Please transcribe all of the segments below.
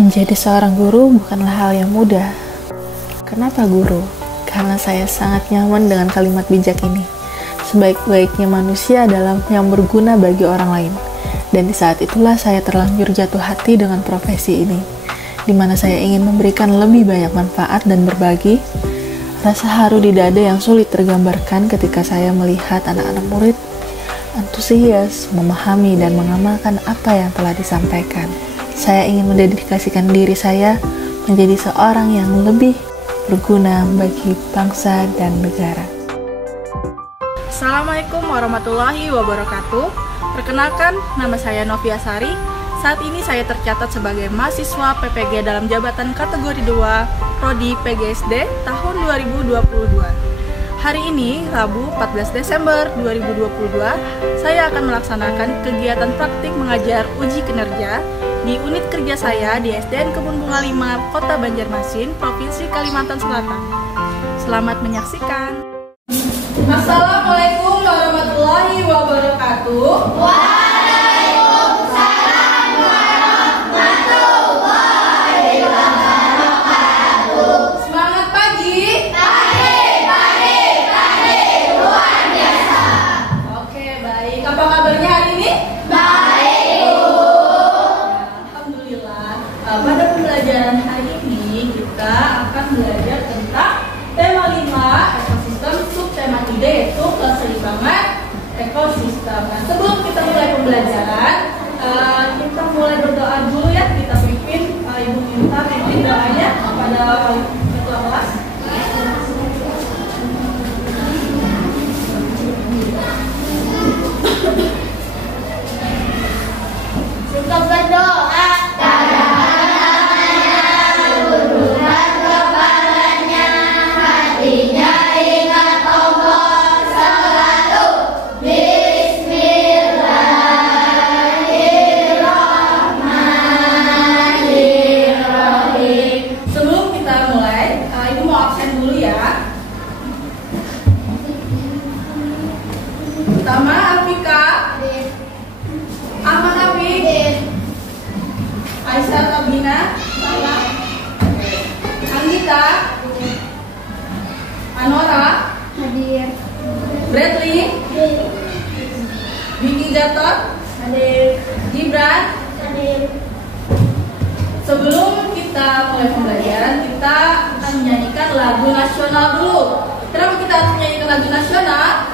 Menjadi seorang guru bukanlah hal yang mudah. Kenapa guru? Karena saya sangat nyaman dengan kalimat bijak ini. Sebaik-baiknya manusia adalah yang berguna bagi orang lain. Dan di saat itulah saya terlanjur jatuh hati dengan profesi ini, di mana saya ingin memberikan lebih banyak manfaat dan berbagi. Rasa haru di dada yang sulit tergambarkan ketika saya melihat anak-anak murid antusias, memahami dan mengamalkan apa yang telah disampaikan. Saya ingin mendedikasikan diri saya menjadi seorang yang lebih berguna bagi bangsa dan negara. Assalamualaikum warahmatullahi wabarakatuh. Perkenalkan, nama saya Novia Sari. Saat ini saya tercatat sebagai mahasiswa PPG dalam jabatan kategori 2 Prodi PGSD tahun 2022. Hari ini, Rabu 14 Desember 2022, saya akan melaksanakan kegiatan praktik mengajar uji kinerja di unit kerja saya di SDN Kebun Bunga 5, Kota Banjarmasin, Provinsi Kalimantan Selatan. Selamat menyaksikan. Assalamualaikum warahmatullahi wabarakatuh. Waalaikumsalam warahmatullahi wabarakatuh. Semangat pagi. Pagi, luar biasa. Oke, baik. Apa kabarnya hari ini? Baik, Bu. Alhamdulillah. Pada pembelajaran hari ini kita akan belajar tentang tema 5 ekosistem, subtema 3 yaitu keseimbangan ekosistem. Nah, sebelum kita mulai pembelajaran, kita mulai berdoa dulu ya. Kita pimpin, Ibu minta pimpin doanya kepada ketua kelas. Kita berdoa. Tundukkan kepalanya, hatinya ingat Allah selalu. Bismillahirrahmanirrahim. Sebelum kita mulai, Ibu mau absen dulu ya. Pertama, Afika, Ahmad Afik, Aisyah Tabina, Anggita, Anora, Hadir. Bradley, Vicky Gatot, Hadir. Gibran. Hadir. Sebelum kita mulai pembelajaran, kita akan menyanyikan lagu nasional dulu. Kenapa kita harus menyanyikan lagu nasional?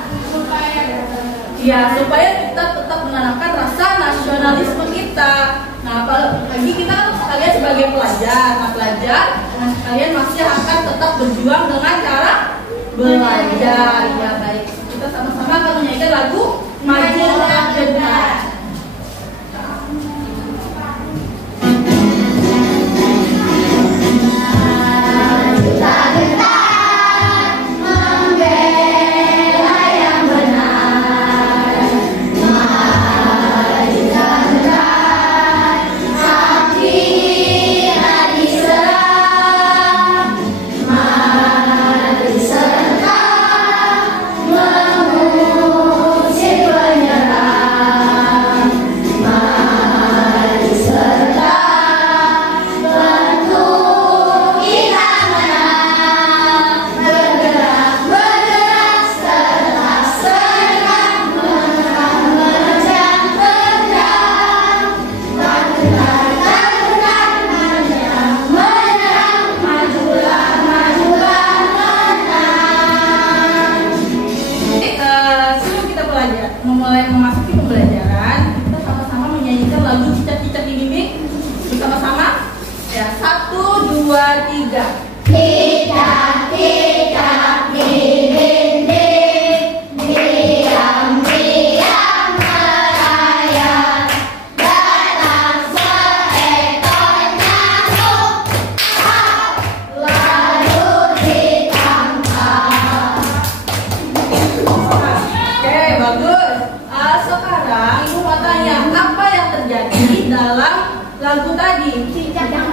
Ya, supaya kita tetap menanamkan rasa nasionalisme kita. Nah, apalagi kita sekalian sebagai pelajar. Nah, kalian masih akan tetap berjuang dengan cara belajar. Ya, baik. Kita sama-sama akan menyanyikan lagu Majulah Benar. Memasuki pembelajaran, kita sama-sama menyanyikan lagu Cicak-Cicak di Dinding bersama-sama. Ya, 1, 2, 3. Cicak-cicak di dinding, diam-diam merayap, datang seekor nyamuk, lalu ditangkap. Oke, bagus. Sekarang Ibu mau tanya, apa yang terjadi dalam lagu tadi? Cicak yang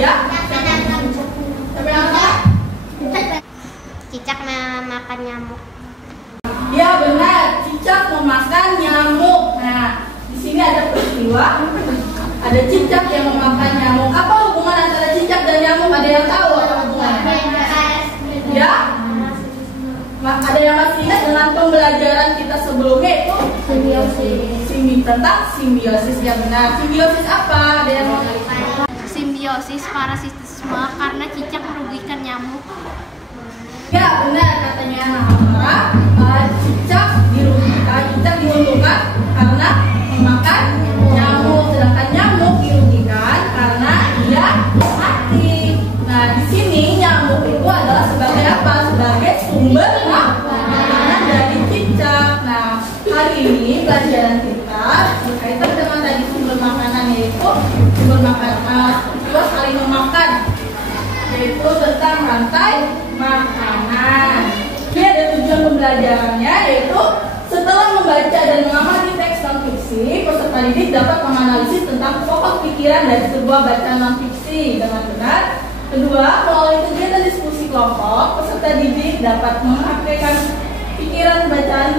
Ya? Cicak memakan nyamuk. Ya, benar. Cicak memakan nyamuk. Nah, di sini ada peristiwa ada cicak yang memakan nyamuk. Apa hubungan antara cicak dan nyamuk? Ada yang tahu apa hubungannya? Ya? Ada yang masih ingat dengan pembelajaran kita sebelumnya itu? Tentang simbiosis yang benar. Simbiosis apa? Ada yang mau? Simbiosis parasitisme karena cicak merugikan nyamuk. Ya benar katanya cicak diuntungkan karena memakan nyamuk, sedangkan nyamuk dirugikan karena dia mati. Nah di sini nyamuk itu adalah sebagai apa? Sebagai sumber makanan dari cicak. Nah hari ini pelajaran kita berkaitan dengan tadi sumber makanan, yaitu sumber makanan dua saling memakan, yaitu tentang rantai makanan. Ini ada tujuan pembelajarannya, yaitu setelah membaca dan mengamati teks non-fiksi, peserta didik dapat menganalisis tentang pokok pikiran dari sebuah bacaan non-fiksi dengan benar. Kedua, melalui kegiatan diskusi kelompok, peserta didik dapat mengaplikasikan pikiran bacaan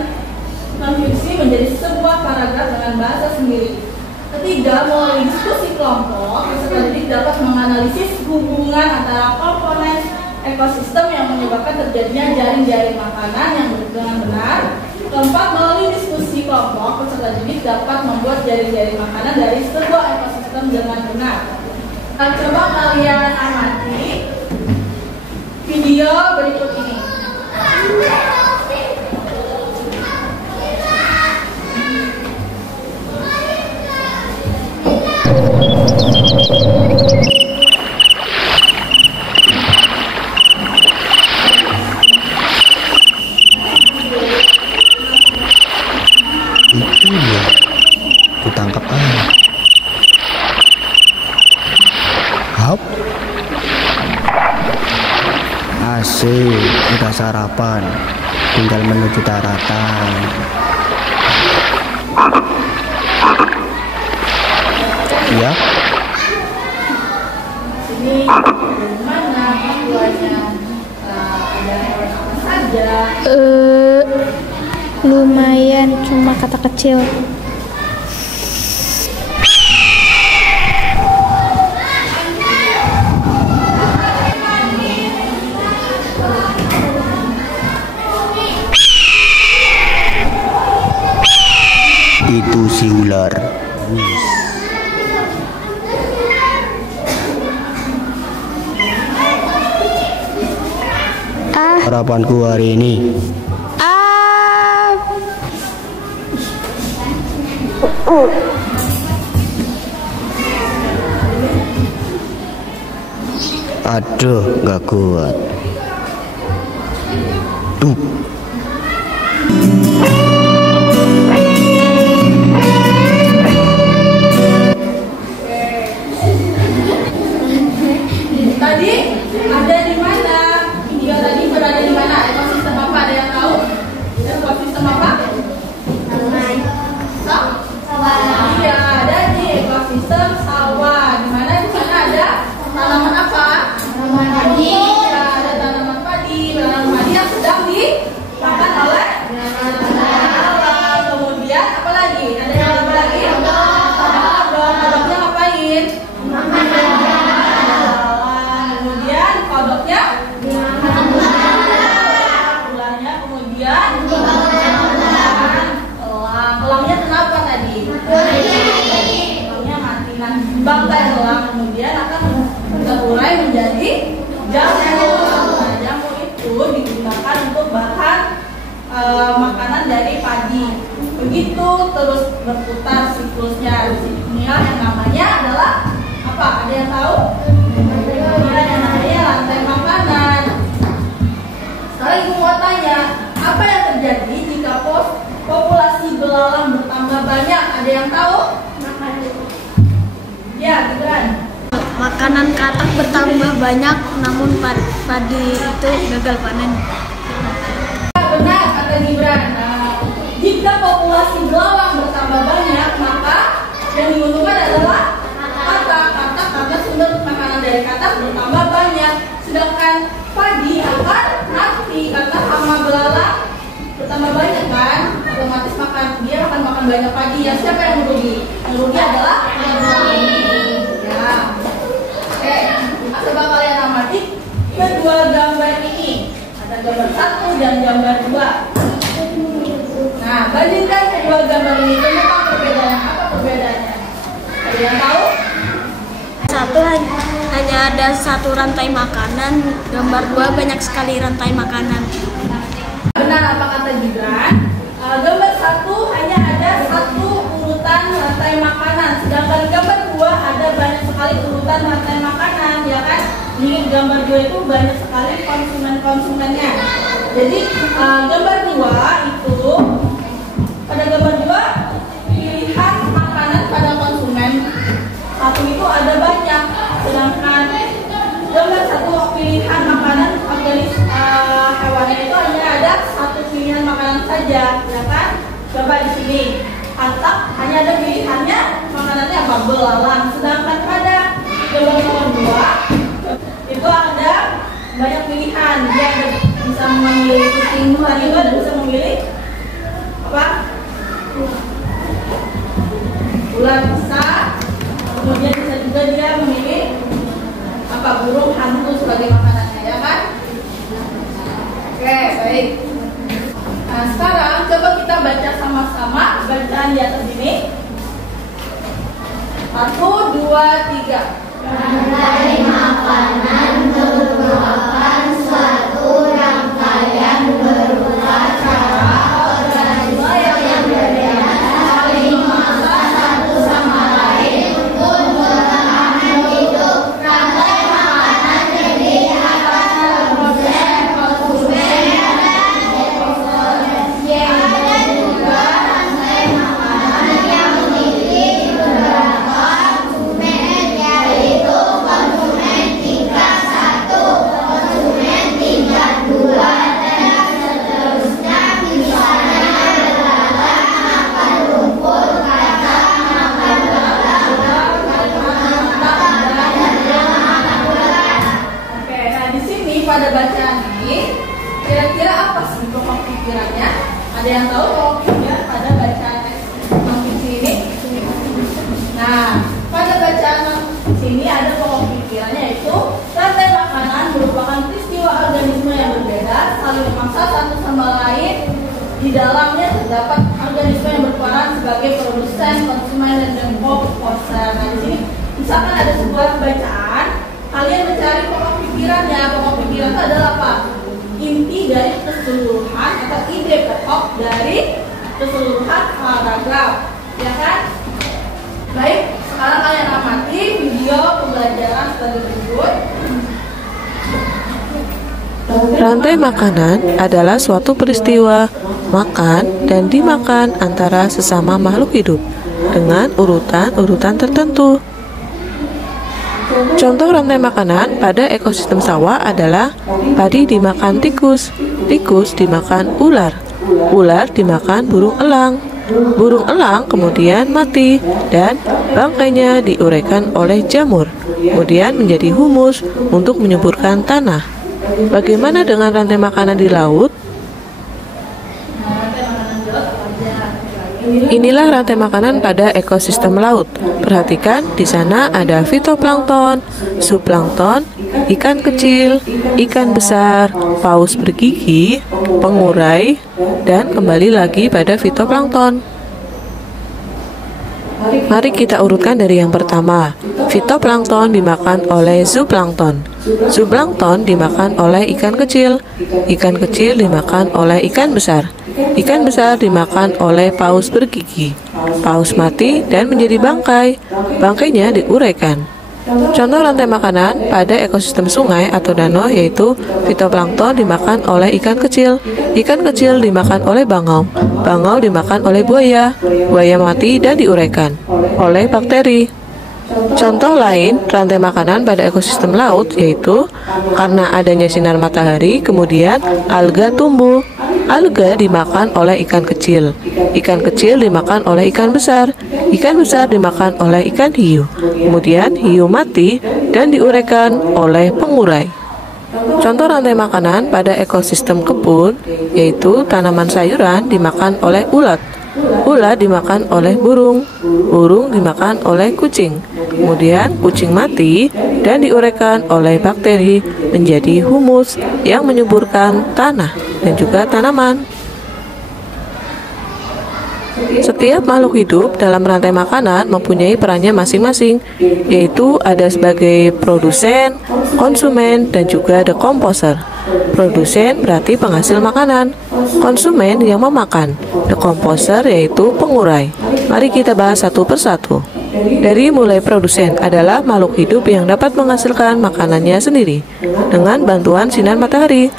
non-fiksi menjadi sebuah paragraf dengan bahasa sendiri. Ketiga, melalui diskusi kelompok, peserta didik dapat menganalisis hubungan antara komponen ekosistem yang menyebabkan terjadinya jaring-jaring makanan yang dengan benar. Keempat, melalui diskusi kelompok, peserta didik dapat membuat jaring-jaring makanan dari sebuah ekosistem dengan benar. Coba kalian amati video berikut ini. Itu dia, kutangkap aja. Hap, asik, udah sarapan, tinggal menuju daratan. Ya, Ini bagaimana keduanya? Ada apa saja? Lumayan, cuma kata kecil. itu si ular. Harapanku hari ini. Aduh, nggak kuat. Duh. Tadi ada di mana? Video tadi berada di mana? Ekosistem apa? Ada yang tahu? Ekosistem apa? Sawah. Iya, ada di ekosistem sawah. Di mana di sana ada tanaman apa? Tanaman padi. Ya, ada tanaman padi. Tanaman padi yang sedang dimakan oleh alam. Kemudian apa lagi? Ada yang apa lagi? Kodoknya ngapain? Kemudian kodoknya ulahnya, kemudian elangnya kenapa tadi? Elangnya mati. Nah, bangkai elang kemudian akan terurai menjadi jamur. Nah, jamur itu digunakan untuk bahan makanan dari padi. Begitu terus berputar siklusnya. Inilah yang namanya adalah apa? Ada yang tahu? Inilah yang namanya rantai makanan. Sekarang ibu mau tanya, apa yang terjadi jika populasi belalang bertambah banyak? Ada yang tahu? Ya, Gibran. Makanan katak bertambah banyak, namun padi itu gagal panen. Benar kata Gibran. Nah, jika populasi belalang bertambah banyak, maka yang diuntungkan adalah katak karena sumber makanan dari katak bertambah banyak. Sedangkan padi akan mati karena hama belalang bertambah banyak kan, otomatis dia akan makan banyak padi. Ya siapa yang merugi? Yang merugi adalah petani. gambar 2. Nah, bandingkan kedua gambar ini, tentang perbedaan. Apa perbedaannya? Ada yang tahu? Satu hanya ada satu rantai makanan, gambar 2 banyak sekali rantai makanan. Benar apa kata Gibran? Gambar 1 hanya ada satu urutan rantai makanan, sedangkan gambar 2 ada banyak sekali urutan rantai makanan, ya kan? Di gambar 2 itu banyak sekali konsumennya. Jadi gambar 2 itu, pada gambar 2 pilihan makanan pada konsumen satu itu ada banyak, sedangkan gambar 1 pilihan makanan organisme hewannya itu hanya ada satu pilihan makanan saja, ya kan? Coba di sini, katak hanya ada pilihannya makanannya apa? Belalang. Sedangkan pada gambar nomor 2 itu ada banyak pilihan. Dia bisa memilih kucing itu dan bisa memilih apa? Ular besar. Kemudian bisa juga dia memilih apa? Burung hantu sebagai makanannya, ya kan? Oke, baik. Nah, sekarang coba kita baca sama-sama bacaan di atas ini. 1, 2, 3. Rantai makanan merupakan suatu rangkaian berupa cara organisme yang berbeda saling memaksa satu sama lain untuk bertahan hidup. Rantai makanan terdiri atas produsen, konsumen, dan depositoris. Ada juga rantai makanan yang memiliki beberapa konsumen, yaitu konsumen tingkat 1, konsumen tingkat 2, dan seterusnya. Misalnya adalah makan rumput, kacang, makan belalang, Oke, nah di sini pada bacaan ini kira-kira apa sih pokok pikirannya? Ada yang tahu pokok pikiran pada bacaan fiksi ini? Nah, pada bacaan sini ada pokok pikirannya, yaitu rantai makanan merupakan peristiwa organisme yang berbeda saling memaksa satu sama lain. Di dalamnya terdapat organisme yang berperan sebagai produsen, konsumen, dan deposer. Nah, di sini misalkan ada sebuah bacaan, kalian mencari pokok pikirannya. Pokok pikiran itu adalah apa? Inti dari keseluruhan atau ide pokok dari keseluruhan paragraf, ya kan? Baik, sekarang kalian amati video pembelajaran sebagai berikut. Rantai makanan adalah suatu peristiwa makan dan dimakan antara sesama makhluk hidup dengan urutan-urutan tertentu. Contoh rantai makanan pada ekosistem sawah adalah padi dimakan tikus, tikus dimakan ular, ular dimakan burung elang, burung elang kemudian mati dan bangkainya diuraikan oleh jamur, kemudian menjadi humus untuk menyuburkan tanah. Bagaimana dengan rantai makanan di laut? Inilah rantai makanan pada ekosistem laut. Perhatikan, di sana ada fitoplankton, zooplankton, ikan kecil, ikan besar, paus bergigi, pengurai, dan kembali lagi pada fitoplankton. Mari kita urutkan dari yang pertama. Fitoplankton dimakan oleh zooplankton. Zooplankton dimakan oleh ikan kecil. Ikan kecil dimakan oleh ikan besar. Ikan besar dimakan oleh paus bergigi. Paus mati dan menjadi bangkai. Bangkainya diuraikan. Contoh rantai makanan pada ekosistem sungai atau danau yaitu fitoplankton dimakan oleh ikan kecil. Ikan kecil dimakan oleh bangau. Bangau dimakan oleh buaya. Buaya mati dan diuraikan oleh bakteri. Contoh lain rantai makanan pada ekosistem laut yaitu karena adanya sinar matahari kemudian alga tumbuh. Alga dimakan oleh ikan kecil. Ikan kecil dimakan oleh ikan besar. Ikan besar dimakan oleh ikan hiu. Kemudian hiu mati dan diuraikan oleh pengurai. Contoh rantai makanan pada ekosistem kebun yaitu tanaman sayuran dimakan oleh ulat. Ulat dimakan oleh burung. Burung dimakan oleh kucing. Kemudian kucing mati dan diuraikan oleh bakteri menjadi humus yang menyuburkan tanah. dan juga tanaman. Setiap makhluk hidup dalam rantai makanan mempunyai perannya masing-masing, yaitu ada sebagai produsen, konsumen, dan juga decomposer. Produsen berarti penghasil makanan, konsumen yang memakan, decomposer yaitu pengurai. Mari kita bahas satu persatu. Dari mulai produsen adalah makhluk hidup yang dapat menghasilkan makanannya sendiri dengan bantuan sinar matahari.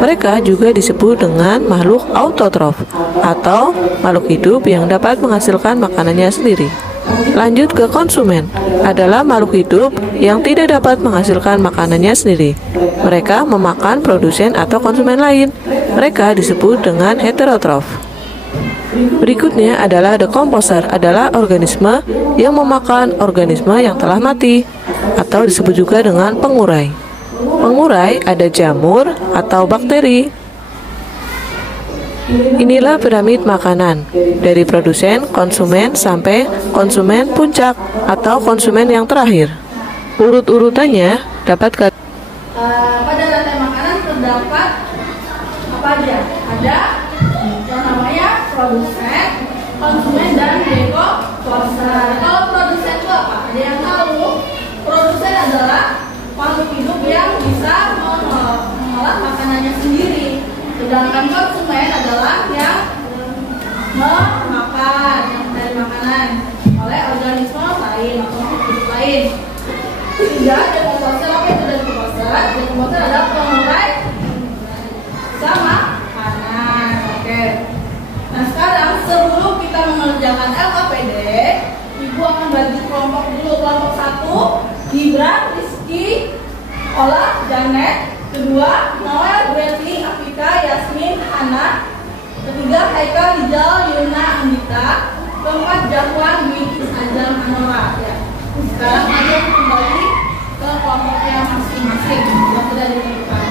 Mereka juga disebut dengan makhluk autotrof atau makhluk hidup yang dapat menghasilkan makanannya sendiri. Lanjut ke konsumen, adalah makhluk hidup yang tidak dapat menghasilkan makanannya sendiri. Mereka memakan produsen atau konsumen lain. Mereka disebut dengan heterotrof. Berikutnya adalah decomposer, adalah organisme yang memakan organisme yang telah mati atau disebut juga dengan pengurai. Pengurai ada jamur atau bakteri. Inilah piramid makanan dari produsen, konsumen, sampai konsumen puncak atau konsumen yang terakhir. Urut-urutannya dapat pada rantai makanan terdapat apa aja? Ada yang namanya produsen, konsumen, dan decomposer. Kalau produsen itu apa? Ada yang tahu? Produsen adalah makhluk hidup yang bisa mengolah makanannya sendiri. Sedangkan konsumen adalah yang memakan, yang dari makanan oleh organisme lain atau makhluk hidup lain. Tidak, decomposer, apa itu decomposer? Decomposer adalah pengurai sama makanan. Oke. Nah sekarang sebelum kita mengerjakan LKPD, Ibu akan bagi kelompok dulu. Kelompok 1, Gibran, Rizky, Ola, Janet. Kedua, Noel, Bradley, Afika, Yasmin, Hana. Ketiga, Haikal, Rijal, Yuna, Andita. Keempat, Jahwan, Dwi, Ajam, Anora. Ya. Sekarang aja kembali ke kelompoknya masing-masing yang sudah ditentukan.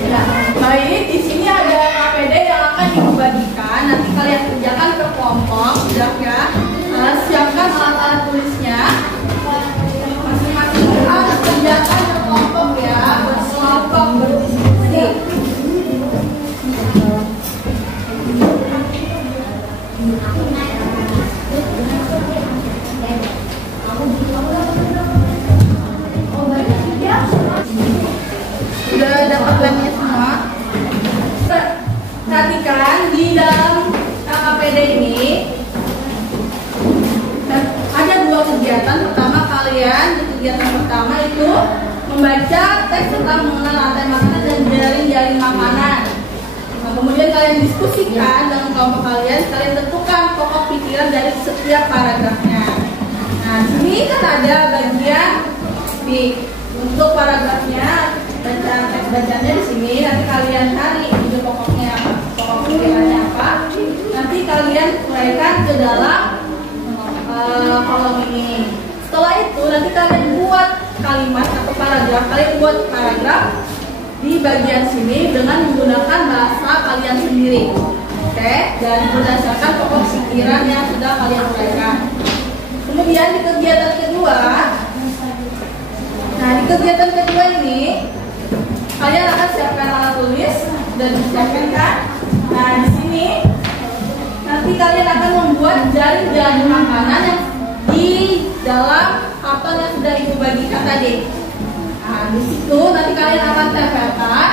Ya, baik, di sini ada KPD yang akan dibagikan. Nanti kalian kerjakan ke kelompok, siap ya. Siapkan alat-alat tulisnya. Masing-masing harus kerjakan ke kelompok ya, berkelompok berdiskusi. Sudah dapat lemnya semua? Perhatikan di dalam KKPD ini ada dua kegiatan. Pertama, kalian di kegiatan pertama itu membaca teks tentang mengenal rantai makanan dan jaring-jaring makanan. Nah, kemudian kalian diskusikan dengan kelompok kalian tentukan pokok pikiran dari setiap paragrafnya. Nah, di sini kan ada bagian untuk paragrafnya, bacaan teks bacaannya di sini. Nanti kalian cari ide pokoknya, pokok pikirannya apa. Nanti kalian uraikan ke dalam kolom ini. Setelah itu nanti kalian buat kalimat atau paragraf. Kalian buat paragraf di bagian sini dengan menggunakan bahasa kalian sendiri. Oke, dan berdasarkan pokok pikiran yang sudah kalian uraikan. Kemudian di kegiatan kedua, di kegiatan kedua ini kalian akan siapkan alat tulis dan disiapkan kan. Nah, di sini nanti kalian akan membuat jaring-jaring makanan yang di dalam karton yang sudah Ibu bagikan tadi. Nah, di situ nanti kalian akan tempelkan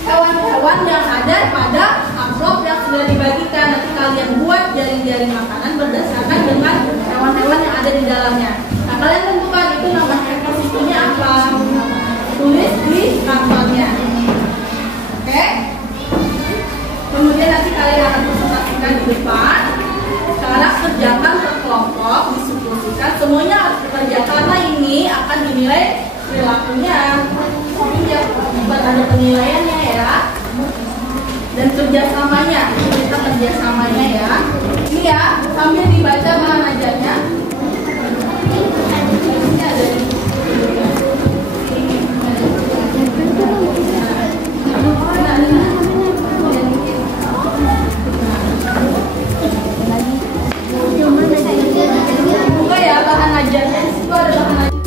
hewan-hewan yang ada pada amplop yang sudah dibagikan. Nanti kalian buat jaring-jaring makanan berdasarkan dengan hewan-hewan yang ada di dalamnya. Nah, kalian tentukan itu nama ekosistemnya apa. Tulis di kartonnya. Oke? Kemudian nanti kalian akan presentasikan di depan. Sekarang kerjakan per kelompok, diskusikan. Semuanya harus dikerjakan karena ini akan dinilai perilakunya. Buat ada penilaiannya ya. Dan kerjasamanya, kita kerjasamanya ya. Ini ya, sambil dibaca bahan ajarnya. Ini ada di buka ya bahan ajarnya. Di situ ada bahan ajar.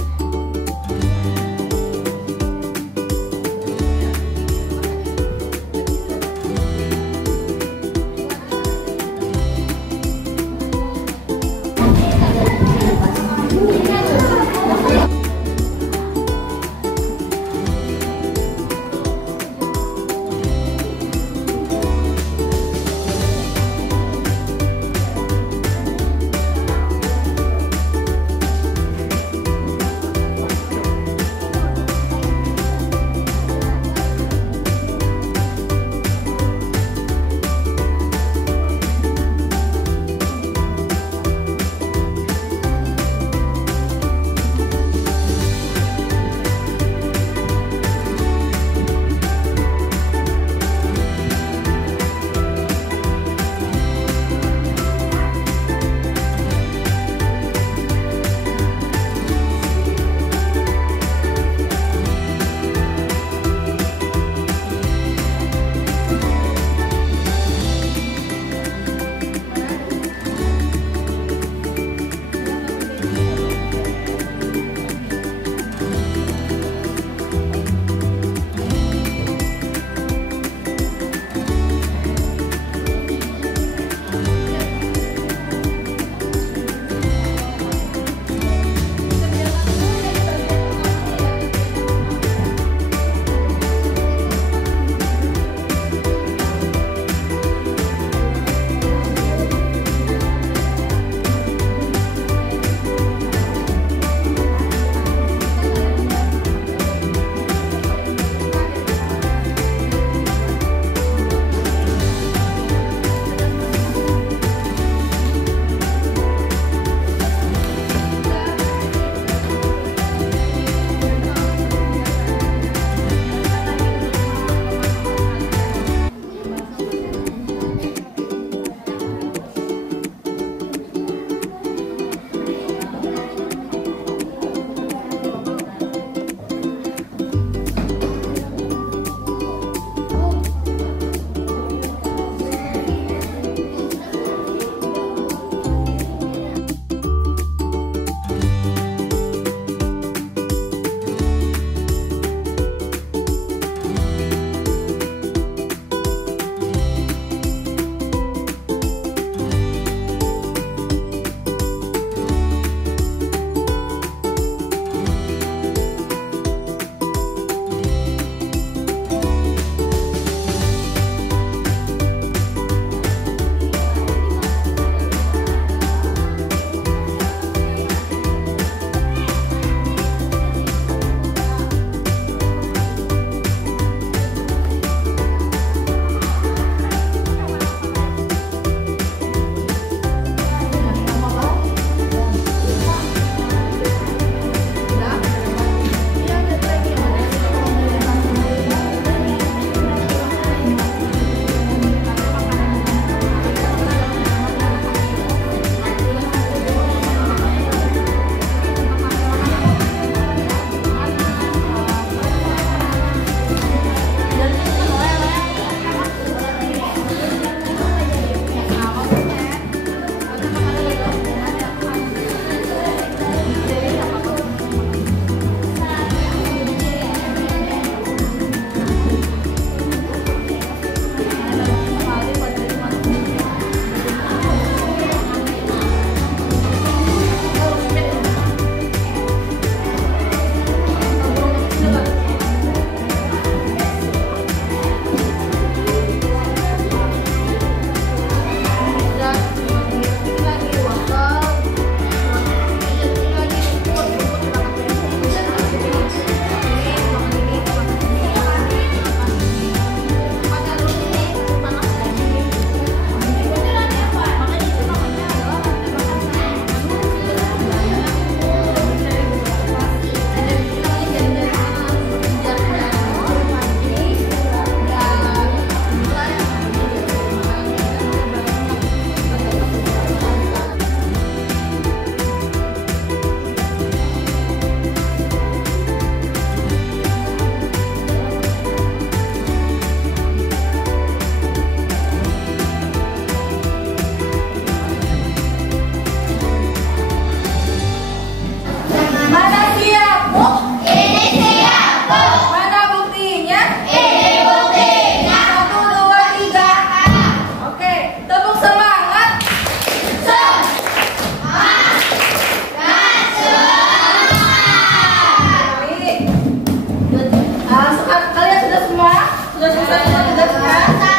selesai semua tugasnya?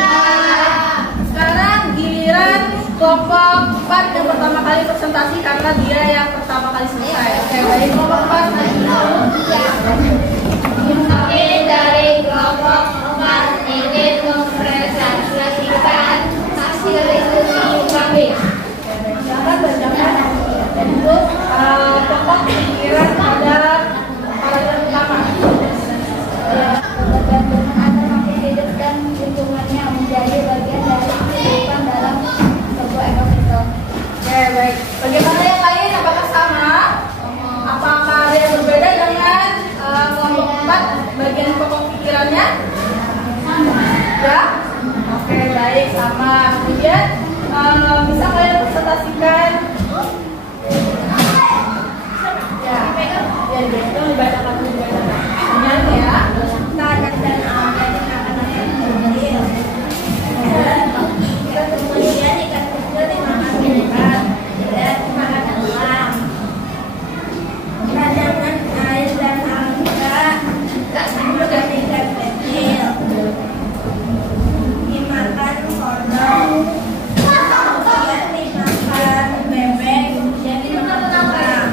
Sekarang giliran kelompok 4 yang pertama kali presentasi karena dia yang pertama kali selesai. Oke, baik kelompok 4 Kami dari kelompok 4 ingin mempresentasikan hasil diskusi kami. Silakan bacakan untuk pokok pikiran pada paragraf pertama. Ketergantungan antara makhluk hidup dan lingkungannya menjadi bagian dari kehidupan dalam sebuah ekosistem. Oke, baik. Bagaimana yang lain? Apakah sama? Apakah ada yang berbeda dengan kelompok 4 bagian pokok pikirannya? Ya? Oke, baik, sama. Kemudian bisa kalian presentasikan? Ya, ya, itu dibacakan dulu, dibacakan. Kemudian ya, Kadang dan awalnya makanan yang kecil. Kemudian ikan kecil dimakan ikan, tidak dimakan uang. Cadangan air dan angka dan ikan kecil dimakan kodok. Kemudian dimakan bebek, kemudian dimakan udang.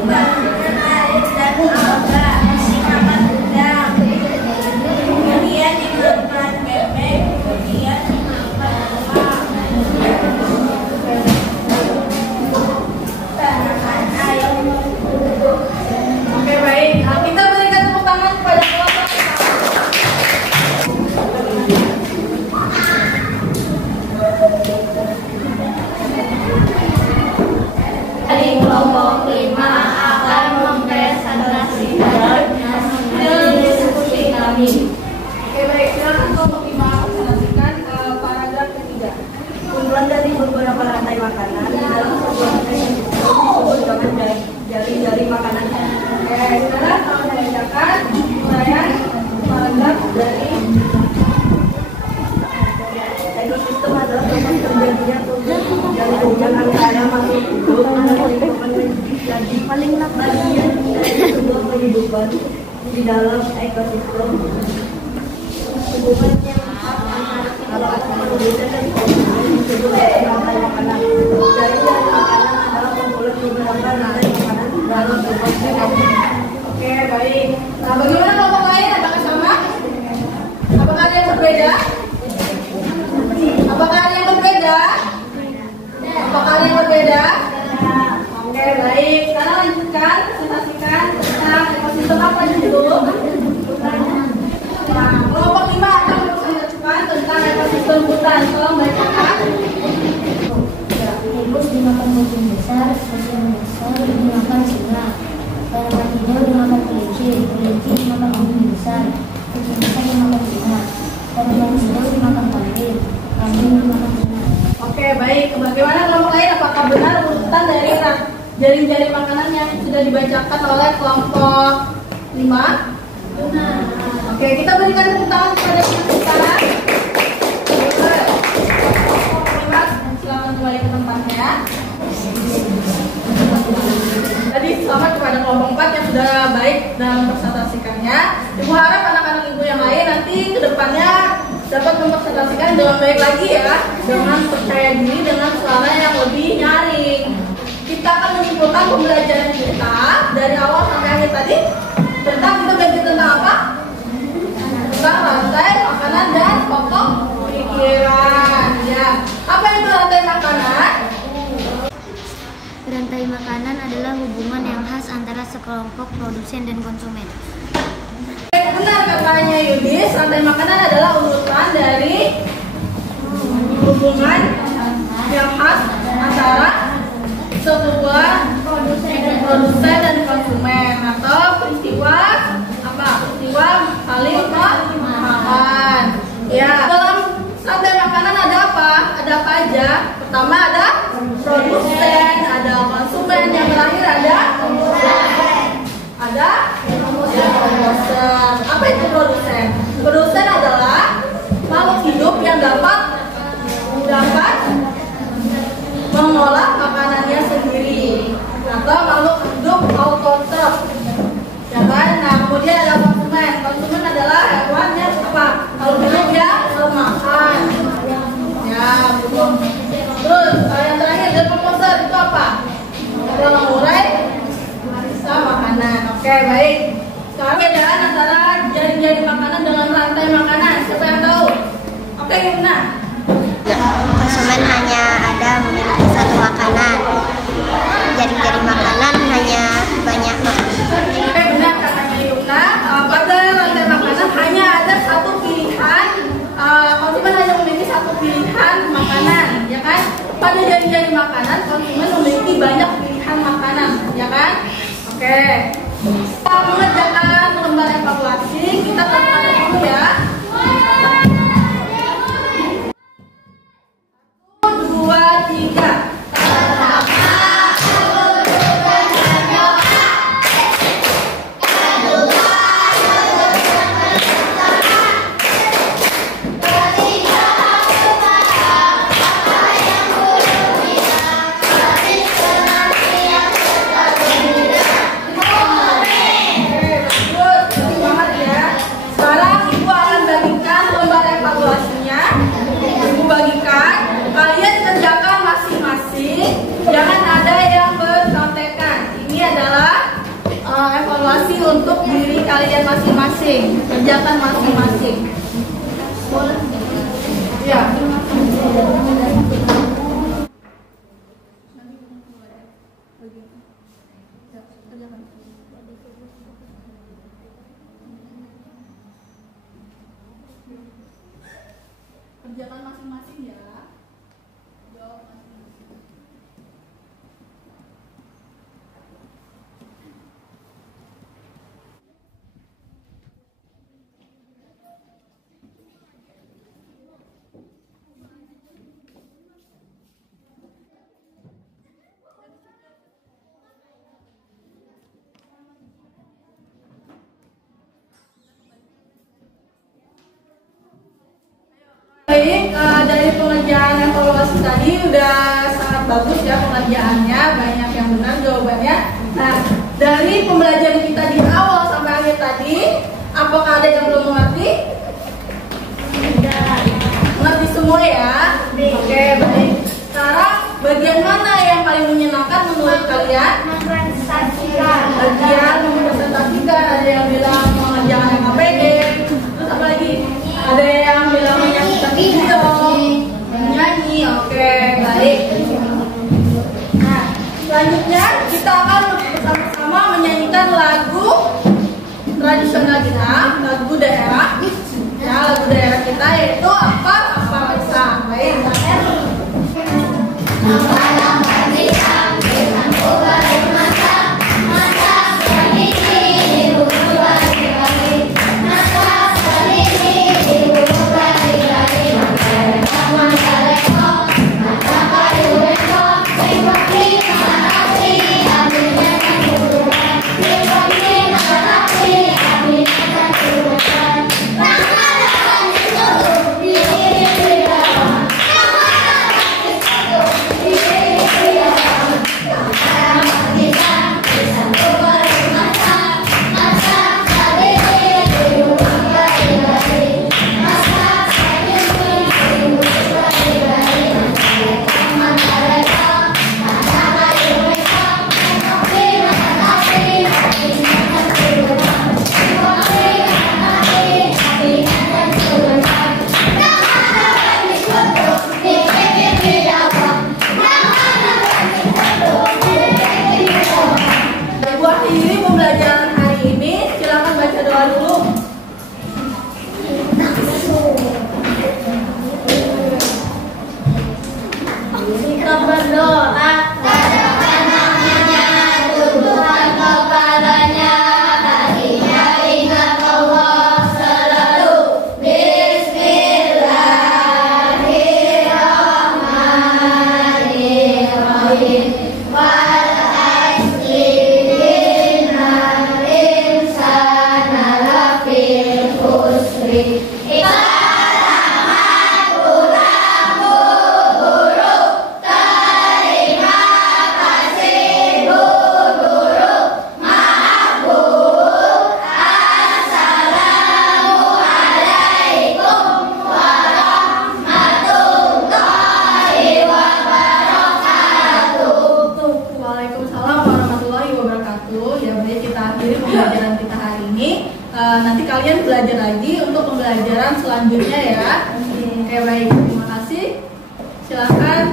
Bangunan air dan alga dimakan udang. Kemudian dimakan bebek, kemudian dimakan uang. Tanaman air. oke, baik. Nah, kita berikan tepuk tangan kepada kelompok pertama. Dari kelompok 5 akan mempresentasikan hasil diskusi kami. Oke, baik. Silakan kelompok 5 presentasikan paragraf ketiga. Kumpulan dari beberapa rantai makanan di dalam sebuah ekosistem disebut dengan jari-jari makanan. Oke, sekarang kalau saya bacakan uraian paragraf dari Ekosistem adalah tempat terjadinya dari hubungan antara makhluk hidup dan lingkungan jadi paling bagian dari sebuah kehidupan di dalam ekosistem. Hubungan yang antara manusia dan konsumen disebut rantai makanan. Jari-jari makanan adalah kumpulan beberapa rantai makanan dalam ekosistem. Oke, baik. Nah, bagaimana kelompok lain? Apakah sama? Apakah ada yang berbeda? Apakah ada yang berbeda? Apakah ada yang berbeda? Oke, baik. Sekarang lanjutkan, presentasikan tentang ekosistem apa dulu? Nah, kelompok 5 akan mempresentasikan tentang ekosistem hutan. Tolong bacakan. Tikus dimakan kucing besar, kucing besar dimakan singa. Tanaman hijau dimakan kelinci, kelinci dimakan kucing besar, kucing besar dimakan singa. Tanaman hijau dimakan kambing, kambing dimakan singa. Oke, baik. Bagaimana kelompok lain? Apakah benar urutan dari jaring-jaring makanan yang sudah dibacakan oleh kelompok 5? Benar. Oke, kita berikan tepuk tangan kepada kita. Silakan kembali ke tempatnya. Tadi selamat kepada kelompok 4 yang sudah baik dalam presentasikannya. Ibu harap anak-anak ibu yang lain nanti ke depannya dapat mempresentasikan dengan baik lagi ya, dengan percaya diri, dengan suara yang lebih nyaring. Kita akan menyimpulkan pembelajaran kita dari awal sampai akhir tadi tentang kita belajar tentang apa? Tentang rantai makanan dan pokok pikiran. Ya, apa itu rantai makanan? Rantai makanan adalah hubungan yang khas antara sekelompok produsen dan konsumen. Benar katanya Yudis, rantai makanan adalah urutan dari hubungan yang khas antara sebuah produsen dan konsumen atau peristiwa apa? Peristiwa saling memakan. Ya, dalam rantai makanan ada apa? Ada apa aja? Pertama ada produsen, ada konsumen, yang terakhir ada produsen. Apa itu produsen? Produsen adalah makhluk hidup yang dapat mengolah makanannya sendiri, atau makhluk hidup Oke, baik. Sekarang perbedaan antara jari-jari makanan dengan rantai makanan. Siapa yang tahu? Oke, Yumna. Konsumen hanya ada memiliki satu makanan. Jari-jari makanan hanya banyak makanan. Oke, benar katanya Yumna. Pada rantai makanan hanya ada satu pilihan. Konsumen hanya memiliki satu pilihan makanan, ya kan? Pada jari-jari makanan, konsumen memiliki banyak pilihan makanan, ya kan? Oke. Kita mengerjakan lembar evaluasi. Kita tonton dulu ya. 1, 2, 3. Evaluasi untuk diri kalian masing-masing, kerjakan masing-masing. Ya. Kerjakan masing-masing ya. Jawab masing-masing. Baik, dari pengerjaan evaluasi tadi udah sangat bagus ya pengerjaannya, banyak yang benar jawabannya. Nah, dari pembelajaran kita di awal sampai akhir tadi, apakah ada yang belum mengerti? Mengerti semua ya? Oke, baik. Sekarang bagian mana yang paling menyenangkan menurut kalian? Mempresentasikan. Bagian mempresentasikan, ada yang bilang mengerjakan KPD, terus apa lagi? Ada yang bilang menyaksikan video, menyanyi. Oke, baik. Nah, selanjutnya kita akan bersama-sama menyanyikan lagu tradisional kita, lagu daerah. Ya, lagu daerah kita yaitu apa? Apa bisa? Baik. nanti kalian belajar lagi untuk pembelajaran selanjutnya ya. Oke, baik, terima kasih. Silakan